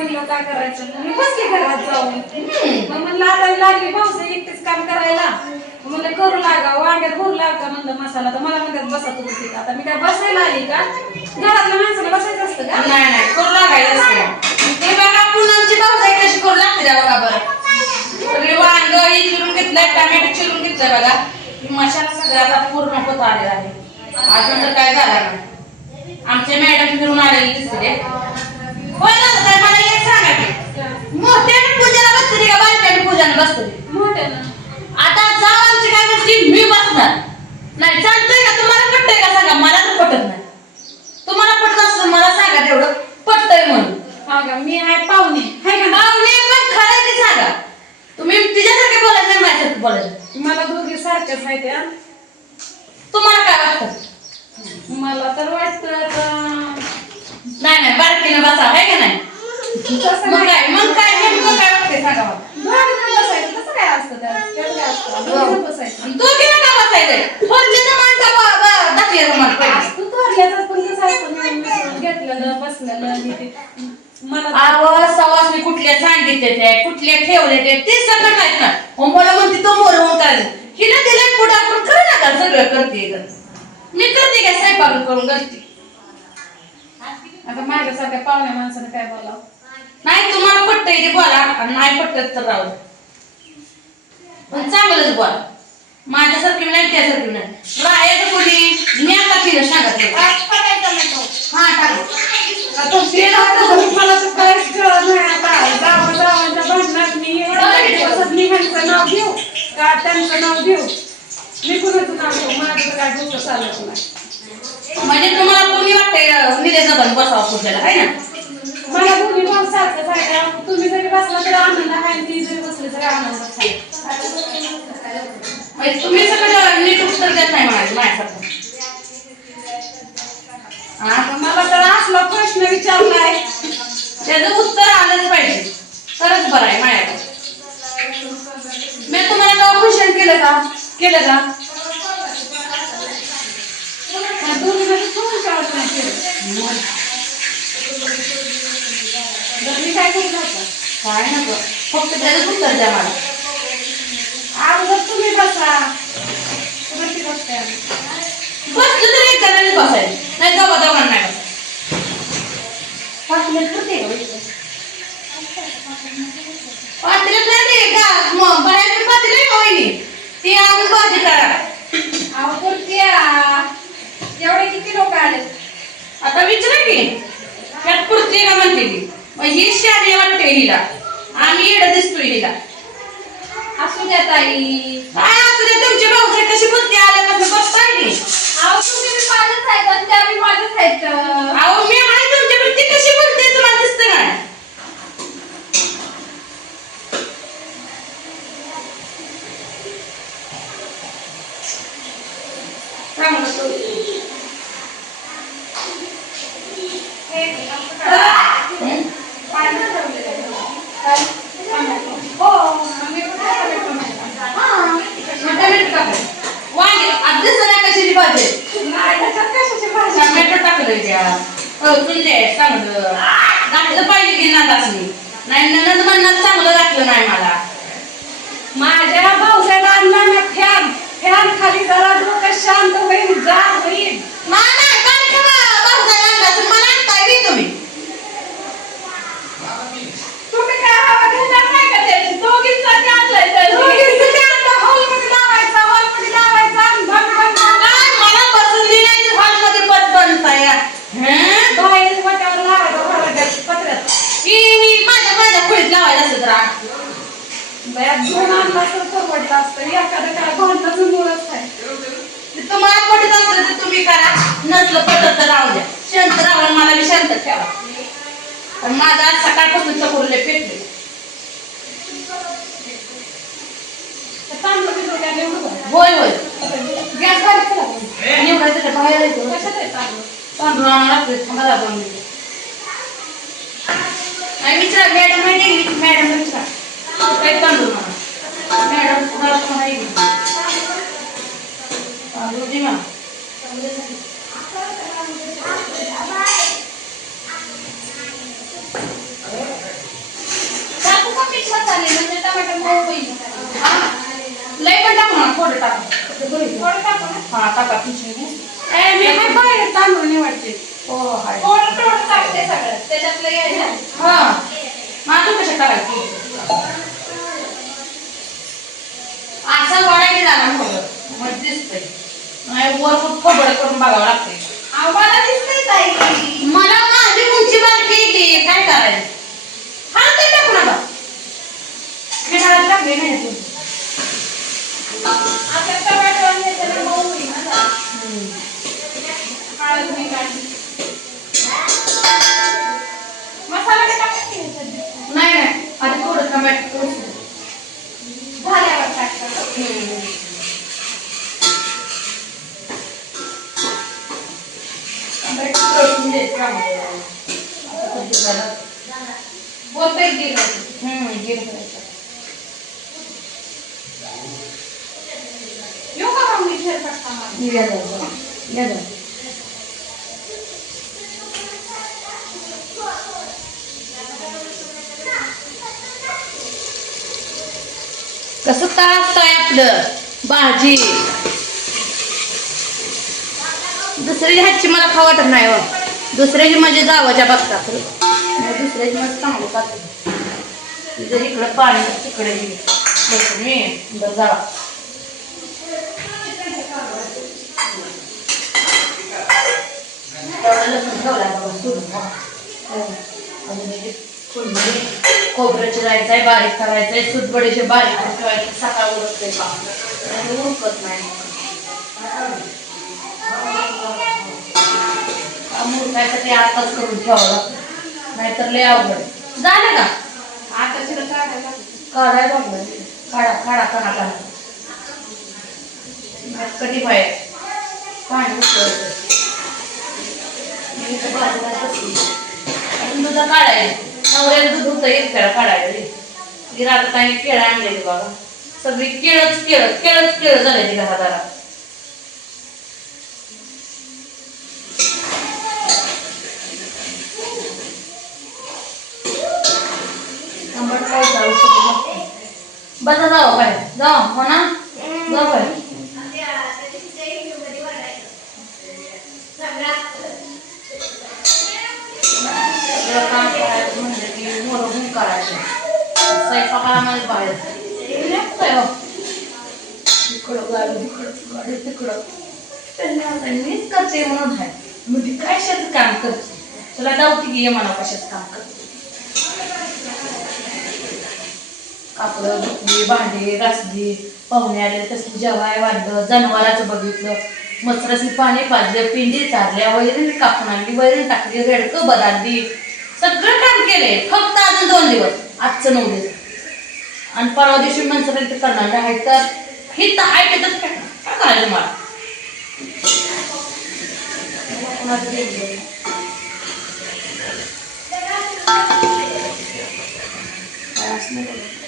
म्हणलं काय करायचं? मी बसली घरात जाऊन. मग म्हणलं आता लागली भाऊस एकटीच काम करायला. मग म्हणलं करू लागा वांग्यात भरू लागा म्हणलं मसाला. तर मला म्हणतात बसा तुम्ही तिथं. आता मी काय बसायला आली का? घरातल्या माणसाला बसायचं असतं का? नाही नाही करू लागायला असतं. ते बघा पुनमची भाऊजाई कशी करू लागते त्या बघा बरं. सगळे वांग हे चिरून घेतलंय टमॅटो चिरून घेतलंय बघा. ही मसाला सगळा आता पूर्ण होत आलेला आहे. अजून तर काय झाला नाही. आमचे मॅडम फिरून आलेले दिसते. होय ना मला मोठ्याने पूजाला बसते का? बारक्याने पूजाला बसते मोठ्यानं. आता काय म्हणते मी बसणार. नाही चालतंय का? तुम्हाला पटतंय का सांगा? मला तर पटत नाही. तुम्हाला पटत असलं मला सांगा तेवढं. पटतंय म्हणून. हा का मी आहे पाहुणे. हाय का पाहुणे पण खरं ते सांगा. तुम्ही तिच्यासारखे बोलायचं नाही माझ्यासारखे बोलायचं. मला दोघी सारख्याच आहेत या तुम्हाला काय वाटतं? मला तर वाटतं नाही नाही बारकीनं बसा. आहे का नाही? मग. काय मग काय नेमकं काय वाटतंय सांगा मला आणि दोघीला का बसायचंय फरशीचं माणसं बा- बा- दाखले तुम्हाला पहिले. तू थोरल्याच पण कसं असतं मिळून मिसळून घेतलेलं बसलेलं आणि ते मला आवाज सवासनी कुठल्या सांगितले ते कुठल्या ठेवले ते ते सगळं माहीत ना मला म्हणते तो मोर होऊन करायचं हिला दिलं पुढे आपण कर ना का सगळं करते ग. मी करते काय स्वयंपाक करून करते आता माझ्यासारख्या पाहुण्या माणसाने काय बोलावं? नाही तुम्हाला पटतंय ते बोला. आणि नाही पटत तर राहू पण चांगलंच बोला. माझ्यासारखी नाही त्यासारखी नाही. राहायचं कोणी? मी आता तिला सांगत. हा ते मला काहीच कळत नाही आता जावं जावांच्या भांडणात मी एवढं मी नाव घेऊ का त्यांचं नाव घेऊ मी कुणाचं नाव घेऊ माझं काय डोकं चालत नाही म्हणजे तुम्हाला कोणी वाटतंय निलेश दादा बसावा पुढच्याला आहे ना? मला दोन्ही भाऊ सारखंच आहे का? तुम्ही जरी बसला तरी आनंद आहे आणि ती जरी बसली तरी आनंद म्हणजे तुम्ही सगळं नीट उत्तर देत नाही म्हणाले माझ्यासारखं. आता मला तर असला प्रश्न विचारलाय. त्याचं उत्तर आलंच पाहिजे. तरच बरं आहे माझ्याकडे. मी तुम्हाला का क्वेश्चन केलं का? केलं का? तुम्ही दोन्ही केलं. काय केलं होतं काय नको. फक्त त्याचं उत्तर द्या मला. अगोदर तुम्ही बसा. तुम्ही बसते आम्ही? बसलं तरी एका वेळेस बसायचं. नाही दोघा दोघांना नाही बसायचं. पाच मिनिट होते पाच मिनिट नाही ते का मग बाहेर पातेलं आहे का वहिनी ती आणून भाजी करा अहो बोलत्या एवढे किती लोक आले आता विचारा की त्यात पुरते का म्हणते ती मग ही शादी वाटते हिला आम्ही इकडे दिसतोय हिला असू द्या ताई काय असू दे तुमची भाऊजी कशी बोलते आल्यापासून बसताय की अहो तुम्ही बी माझ्याच आहेत आणि त्या बी माझ्याच आहेत अहो मी आहे तुमच्या पण ती कशी बोलते तुम्हाला दिसतं काय चांगलं तो. हं? हो आम्ही कुठे टोमॅटो नाही टाकत. हा. टोमॅटो टाकलं. वांगे आता दिसतं ना कशाची भाजी आहे? नाही त्याच्यात कशाची भाजी टोमॅटो टाकलं त्या तुझे चांगलं घातलं पाहिजे की नंदासनी नाही नंद म्हणणार चांगलं घातलं नाही मला माझ्या भाऊसाहेबांना आणला ना फॅन फॅन खाली जरा डोकं शांत होईल जाग होईल. तुम्ही. तुम्ही काय हवा घेणार नाही का त्याची? दोघींसाठी आणलंय त्याची दोघींसाठी आणलं हॉलमध्ये लावायचा हॉलमध्ये लावायचा आणि भंग भंग भंग. हं? बाहेर वाट्यावर लावायचा पत्र्यात ही माझ्या माझ्या खोलीत लावायला तर दोन आणला तर परवडलं असतं. एखादं काय भांडणाचं मुळच तुम्हाला पटत असलं तर तुम्ही करा. नसलं पटत तर राहू द्या. शांत राहा आणि मला बी शांत ठेवा. पण माझा आज सकाळपासून चकुरले पेटले? होय होय. गॅस? निवडायचं बाहेर येतो तांदूळ तांदूळ दोन मिनिटं. विचारा मॅडम माहिती मॅडम विचारा तांदूळ म्हणा मॅडम तुम्हाला तुम्हाला येईल तांदूळ दे म्हणा टाकू का मीठ मसाले म्हणजे टमाटर मऊ होईल हा लय पण टाकू ना थोडं टाकू थोडं टाकू ना हा टाका पिशवी तांदूळ निवडते. हो हाय. हा माझं कसं करायचं? असं वाढायचं झालं थोडं मग दिसतंय. नाही वर खूप खबड करून बघावं लागतंय. आम्हाला दिसतंय ताई. मला माझी उंची बारकी येते काय करायचं? हा ते टाकू नका मी हळद टाकली नाही आता बोलतोय गेलं येऊ का मग मी फेरफटका मारून? कसं असतंय आपलं भाजी दुसऱ्याची हातची मला खाऊ वाटत नाही हो. दुसऱ्याची म्हणजे जावाच्या बघतात. दुसऱ्याची म्हणजे चांगलं खाते जर इकडं पाणी तिकडे गेले बसून मी बरं जावा. तेवढं लसूण ठेवला बाबा सोडून हो. आणि हे फोडणी, खोबरं चिरायचंय बारीक करायचंय सुटबडीचे बारीक करून ठेवायचे सकाळ उरकते का आणि उरकत नाही. मुरकायसाठी आताच करून ठेवावं लागतं. नाहीतर लय अवघड झालं का? आता तिला काढायला. काढायला लागलं. काढा काढा काढा काढा. कधी पाहिजे पाणी. अजून दुधा काढायचं नवऱ्याला दूध होतं एक फेरा काढायला गिरात काही केळं आणलेली बाबा सगळी केळच केळं केळच केळं झाले ती घरादारात बसा जाऊ बाहेर जाऊ हो ना? जाऊ बाहेर सगळं काम करायचं म्हणजे की स्वयंपाकाला मला बाहेर इकडं गाडी गाडी तिकडं. त्यांनी मीच करते म्हणून आहे. मग ती कशाचं काम करते? तुला जाऊ की ये म्हणा कशाचं काम करते. आपलं धुतली भांडे घासली पाहुणे आले तसली जेवाय वाढलं जनावराचं बघितलं. मचरासनी पाणी पाजलं पिंडी चारल्या वैरण कापून आणली वैरण टाकली रेडक बदलली सगळं काम केलंय फक्त अजून दोन दिवस आजचं नऊ दिवस. आणि परवा दिवशी माणसाला इथं करणार आहे तर हे तर आहे ते तर काय करायचं मला? काय